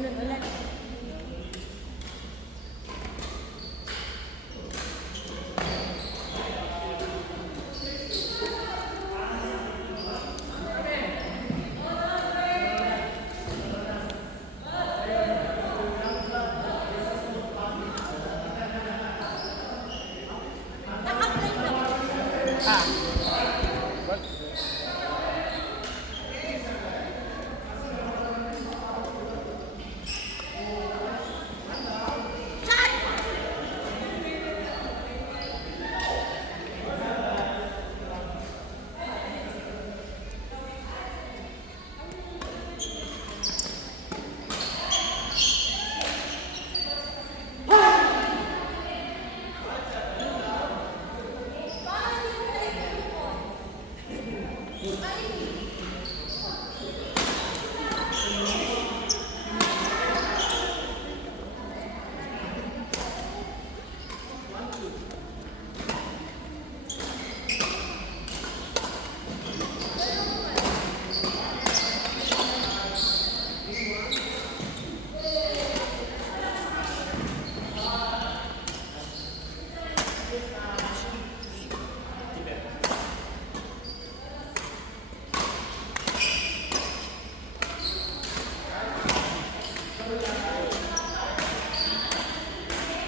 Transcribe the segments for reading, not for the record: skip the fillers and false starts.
Ganun ulit.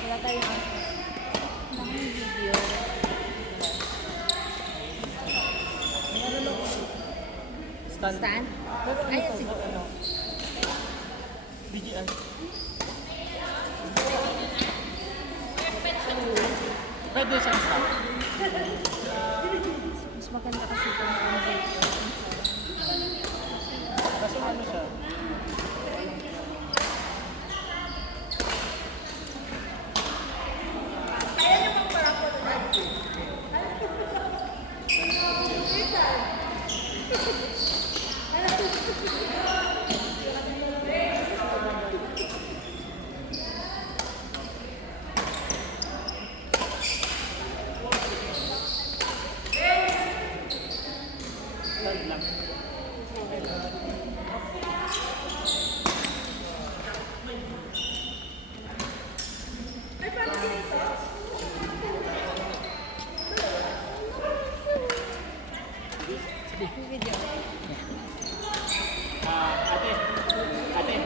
Wala tayong video. Stand? Ay, sige. BGI. Pwede siyang stop. Mas maganda kasi ito ng video. Kaso ano siya? Video. Ate.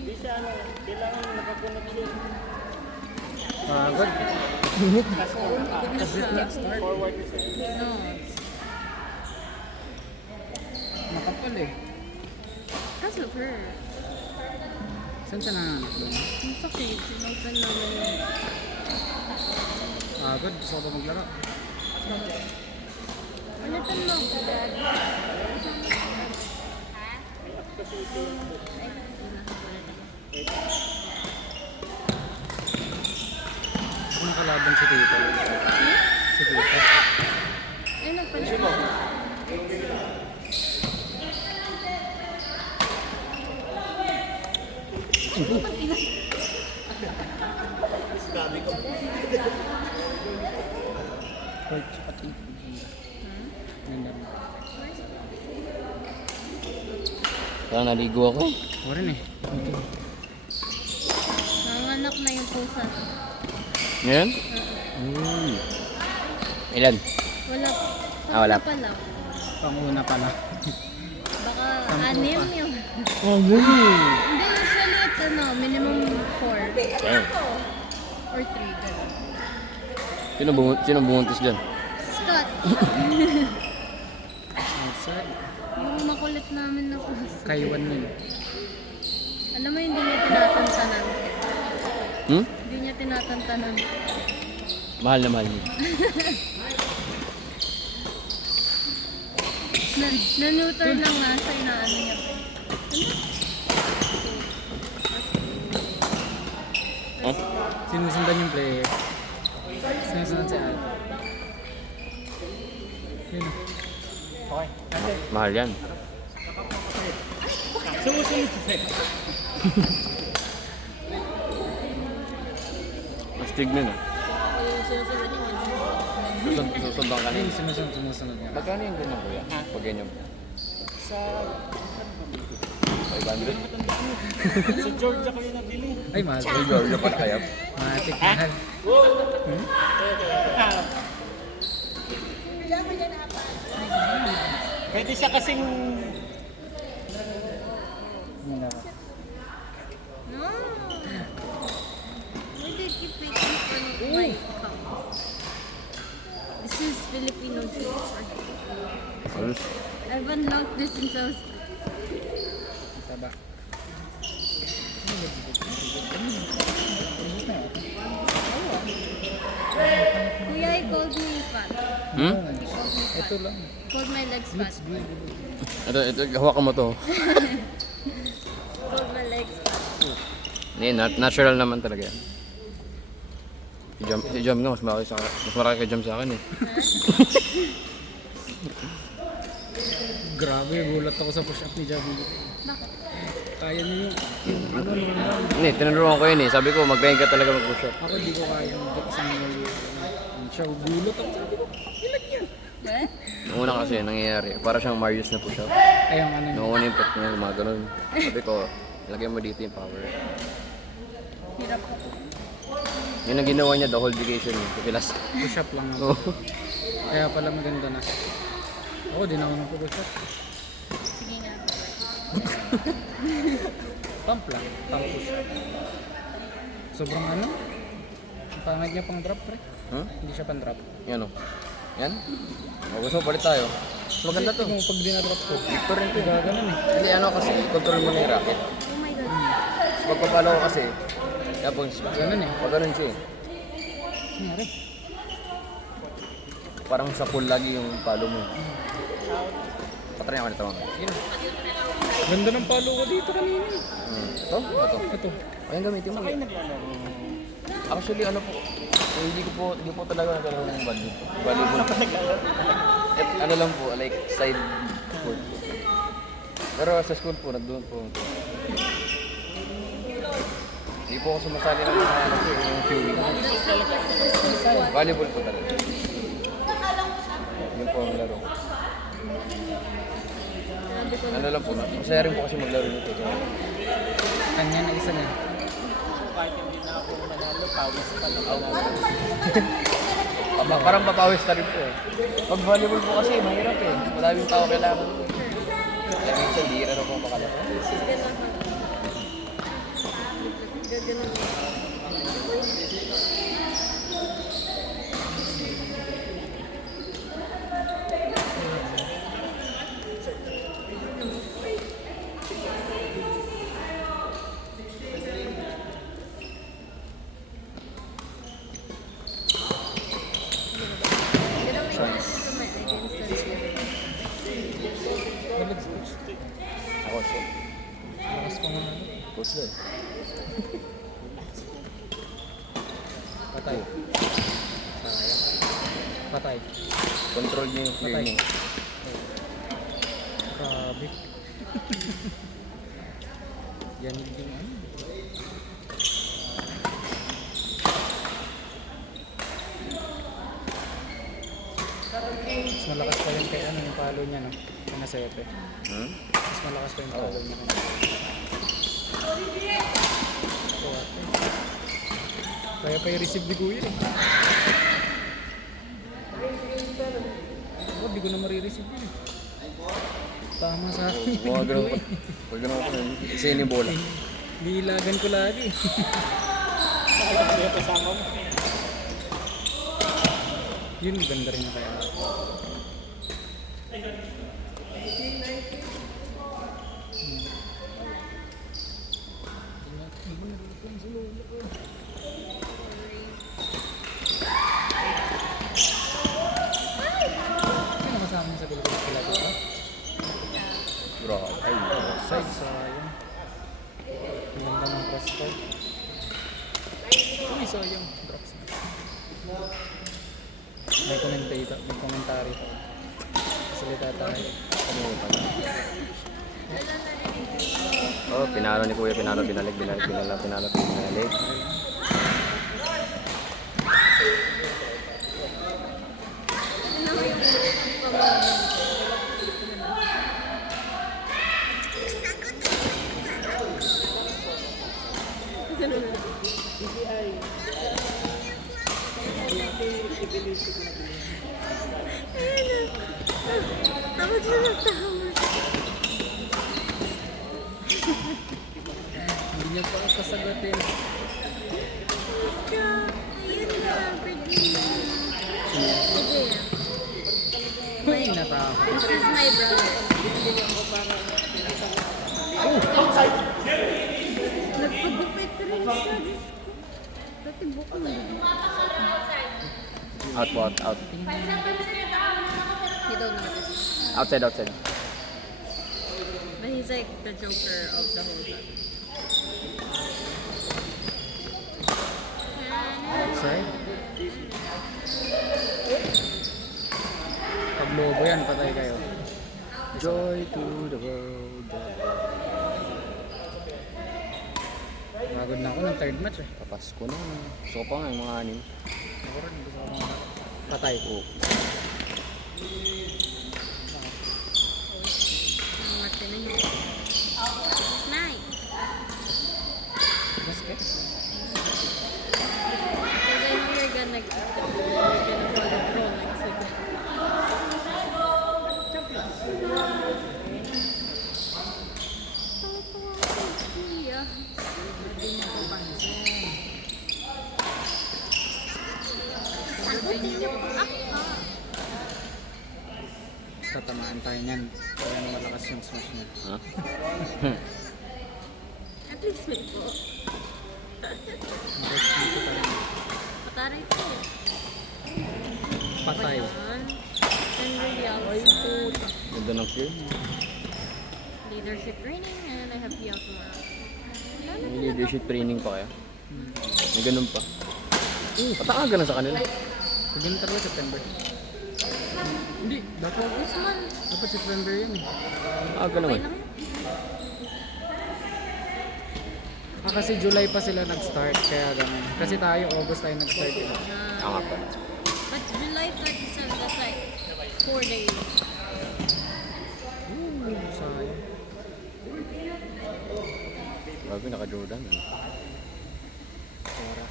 Di siya ano, kailangan nakakunot yun. Good. Kasi forward is it. No. Makapal eh. Kaso for Saan siya nanganak doon? yung sakit, sinopen naman yung Good. Gusto ko ba maglaro? ulitan mo ako, Dad. Ako nang kalaban si Tito. Si Tito. Ay, nagpalit mo. Right, tsaka Tito. Ganda rin. Parang naligo ako. Ako rin eh. Ito. Nanganak na yung pusa. Ngayon? Ilan? Wala. Wala. Pa lang. Panguna pala. Baka Sampu anim pa. yung... Oh, yun. Hindi, usually it's ano, minimum 4 Ayun. or 3, gano'n. Sino bumuntis dyan? Scott! Outside. Yung makulit namin na pusa. Kaiwan mo yun. Alam mo, hindi niya tinatantanan. Hmm? Hindi niya tinatantanan. Mahal na mahal niya. Na-neuter lang nga siya, inaano niya pa. Oh? Sinusundan yung player. Sinusundan si Ate. Yun. Okay. Ate. Mahal yan. Sumusunod si Fred. Astig na na. Susundan ka na. Hindi, sumusunod nga. Magkano yung ganyan kuya? Pag ganyan. Sa... 500. Sa Georgia ko yung nabili. Ay, mahal. Ay, Georgia pa kaya. Matik, mahal. Pwede siya kasing... No. Why did you pick in front of my house? This is Filipino culture. Ayos. I've unlocked this since I was... Taba. Kuya, he called me fat. Hmm? He called me fat. Ito lang. Called my legs fat. Ito, hawakan mo to. Called my legs fat. Hindi, natural naman talaga yan. Si Jam nga, mas marami kay Jam sa akin eh. Grabe, gulat ako sa push-up ni Javi. Bakit? Kaya niyo yung ano naman. Hindi, tinuruan ko yun eh. Sabi ko, mag-grind ka talaga mag-push up. Ako di ko kaya. Isang siya, gulat ako. Sabi ko, ilan yan? Eh? Nung una kasi, nangyayari. Para siyang Marius na push up. Ay, yung ano yun. Nung una yung pet niya, mga ganun. Sabi ko, lagyan mo dito yung power. Hirap ako. Yun ang ginawa niya, the whole vacation. Kapilas. Push-up lang ako. Oo. Kaya pala maganda na. Oo, di na ako nagpo-push-up. Sige nga. Pump lang. Pump push-up. Sobrang ano? Ang pangit niya pang drop, pre. Hmm? Hindi siya pang drop. Yan o. Yan. O gusto mo, palit tayo. Maganda to. Tingnan mo, pag dinadrop ko. Victor rin to eh. Gaganon eh. Hindi ano kasi, control mo na yung racket. Oh my God. So, pagpapalo ko kasi, tapos, Ganun eh. pag ganun siya eh. Nangyari. Parang sa pool lagi yung palo mo. Patry ako nito mga. Yun. Ganda ng palo ko dito kanina eh. Ito? Ito. Ito. Ayun gamitin mo. Actually ano po, hindi po talaga naglalaro ng volleyball. Ano lang po, like side court po. Pero sa school po, nagdoon po. Hindi po ako sumasali ng mga ano po, yung queuing. Volleyball po talaga. Yun po ang laro. Ano lang po, masaya rin po kasi maglaro nito. Kanya na isa niya. Kahit hindi na ako manalo, pawis pa lang ako. Parang papawis na rin po eh. Pag volleyball po kasi, mahirap eh. Maraming tao kailangan po. Kaya minsan, di rin ako makalaro. Gaganon. Balags coach. Ako, so. Lakas pa nga ano. Coach na eh. Patay. Sayang. Patay. Control niyo yung clear Patay. niyo. Grabe. Yanig yung ano. Mas malakas pa yun kay ano yung palo niya no. Kaya nasepe. Hmm? Mas malakas pa yung palo niya. Ito ate. Kaya pa i-receive ni Kuya eh. Di ko na marireceive yun eh. Tama sa akin. Mga ganun ko. Pag ganun ko, isa yun yung bola. Dilagan ko lagi. Hindi ka kasama mo. Yun, ganda rin na kaya. Sino kasama sa Pilipinas kila dito? Bro, ay, Side, sayang. Ang ganda ng cross court. Uy, sayang. Drops na. May commentator, may commentary. Salita tayo. oh, pinalo ni Kuya, pinalo, binalik. Bakit siya nagtawa? Hindi niya pa kasagutin. Basta, ayun na, pwede na. Sige. Uy, natawa. This is my brother. Nagpagupit rin siya. Diyos ko. Dati buko na. Out po, out. He don't notice. Outside, outside. But he's like the joker of the whole game. Outside. Pag lobo yan, patay kayo. Joy to the world. Pagod na ako ng third match eh. Papasko na. Gusto ko pa nga yung mga anim. Ako rin, gusto ko mga patay. Oo. Ang mati na yun. Nice. Basket. Because I know you're gonna keep the ball. You're gonna follow pro next week. Tawa-tawa ako kay Kuya. Hindi niya ko pansin. Sagutin niyo po ako. Tatamaan tayo niyan. Kaya na malakas yung smash niya. Ha? At least may po. Next dito tayo. Pataray po. Patay. Ayan. And reality. Ganda ng clear. Leadership training and I have PL tomorrow. May leadership training pa kaya. May ganun pa. Pataka ganun sa kanila. Pag yun talaga September. Hindi, dapat This month. dapat September yun eh. Aga Okay naman. lang yun. Kasi July pa sila nag-start, kaya ganun. Kasi tayo, August tayo nag-start eh. Tama pa. But July 37, that's like 4 days. Sayang. Grabe, naka-Jordan. Ora.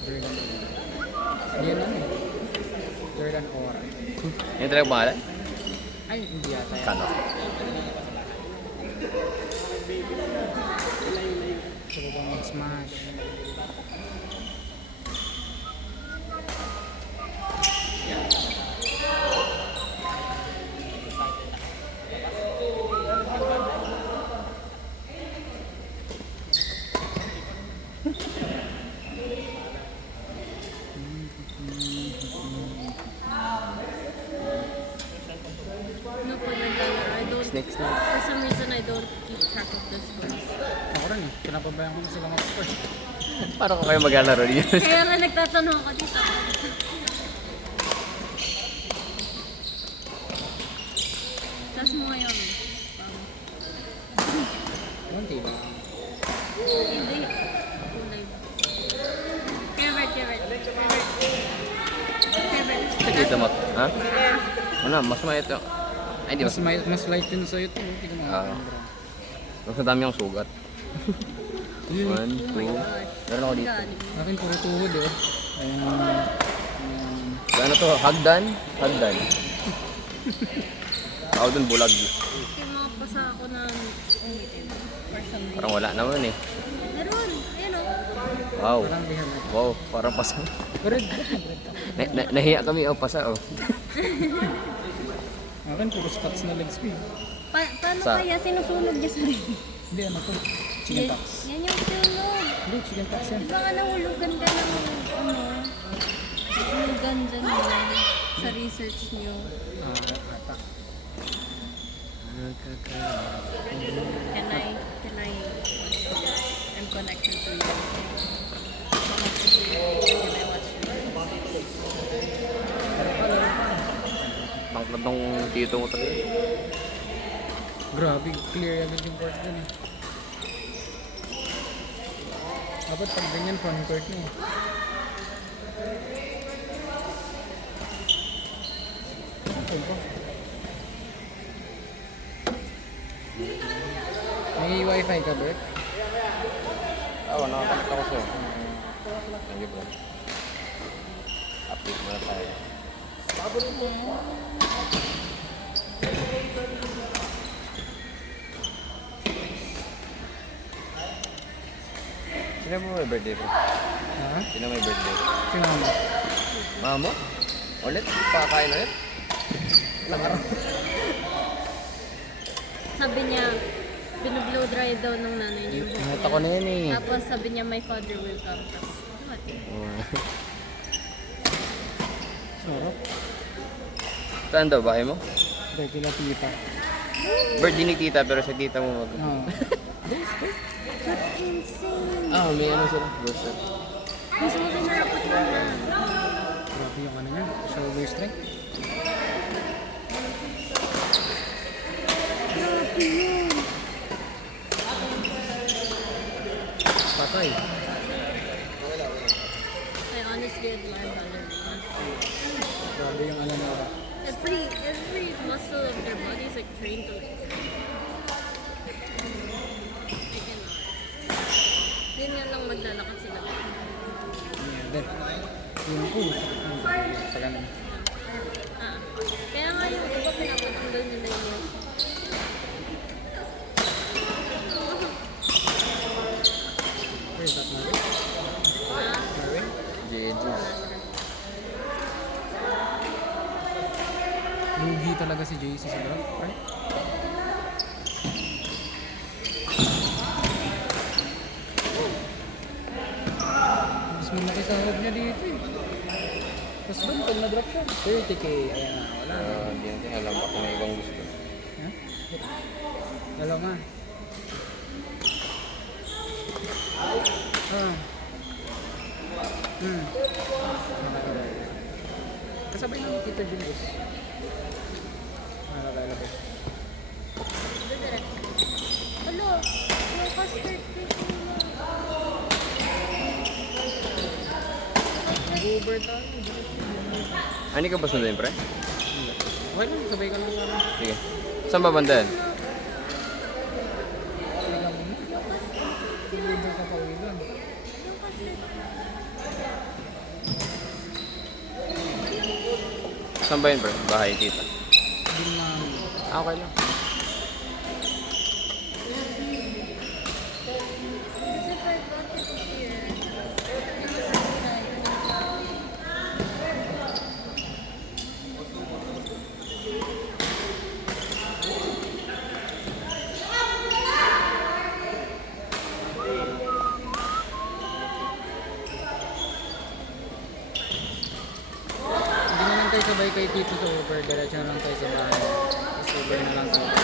Jordan. Yan lang eh. Jordan Ora. Yan talaga pangalan? Ay, hindi yata yan. Kano. Gusto ko bang mag-smash? No, pag naglalaro, I don't, Snake, snake. for some reason, I don't keep track of the scores. Ako rin eh. Pinapabayaan ko na sila mag-score. Paano ko kayo maglalaro dito? Kaya nga nagtatanong ako dito. Tapos mo ngayon. Munti lang. Hindi. Kulay. Kevert. Dito mo. Ha? Ano, mas mait yung... Ay, di mas... Mas light yun sa'yo ito. Hindi ko Ah. makakambra. Mas madami yung sugat. 1, 2... Meron ako dito. Akin puro tuhod eh. Ayan. Ano to? Hagdan? Hagdan. Ako dun, bulag. Yung mga pasa ako na umitim. For some reason. Parang wala naman eh. Meron. Ayun o. Wow. Parang di hermit. Wow, parang pasa. Pero ba't nag-red ka? Nahiya kami, oh, pasa, oh. Akin puro spots na legs ko eh. Paano Sa- kaya sinusunog niya sa rin? Hindi ano to. Chicken tax. Yan yung sunog. Hindi, chicken tax yan. Di ba nga nahulugan ka ng hulugan dyan yun sa research niyo? Ata. Can I, I'm connected to you. Connected to you. Can I watch you? Tangkad ng tito mo talaga. Grabe, clear agad yung court dun eh. Dapat pag ganyan, front court mo. Ano ba? May wifi ka, Bert? Oo, nakakonect ako sa'yo. Thank you, bro. Update muna tayo. Sino mo may birthday bro? Ha? Sino may birthday? Sino mo? Mama mo? Ulit? Pakakain ulit? Sabi niya, binublow dry daw ng nanay niya yung buhok Nakita ko na yan eh. Tapos sabi niya, my father will come. Tapos, what? Sarap. Saan daw? Bahay mo? Dahil kila tita. Birthday ni tita pero sa tita mo mag... Oo. That's insane! Ah, may ano sila? Roaster. Gusto mo din narapot mo na. Grabe yung ano niya. Shoulder strength. Grabe yun! Patay. I honestly admire ballerinas. Grabe yung ano nila. Every muscle of their body is like trained to like... Yun nga lang maglalakad sila. Then, yung puso. Sa ganun. Ah. Kaya nga yung iba pinapatanggal nila yung... Where is that Mary? Ah, Mary? Jesus. Lugi talaga si JC sa draft, right? Mas malaki sahod niya dito eh. Tapos doon, pag na-draft siya, 30k. Ayan na, wala na. Hindi natin alam ako may ibang gusto. Ha? Dalaw nga. Ah. Kasabay ng Tito Julius. Available. Hello, yung custard cake nila. Nag-Uber tayo. Ano ka ba sunduin, pre? Okay lang, sabay ka lang sa akin. Sige. Saan ba banda yan? Uber ka pa uwi doon. Yung custard. Saan ba yun, pre? Bahay, tita. Hindi naman. Ah, okay lang. Kasi if I got it here, Hindi naman tayo sabay kay Tito sa Uber. Diretso na lang tayo sa bahay. Tapos Uber na lang tayo.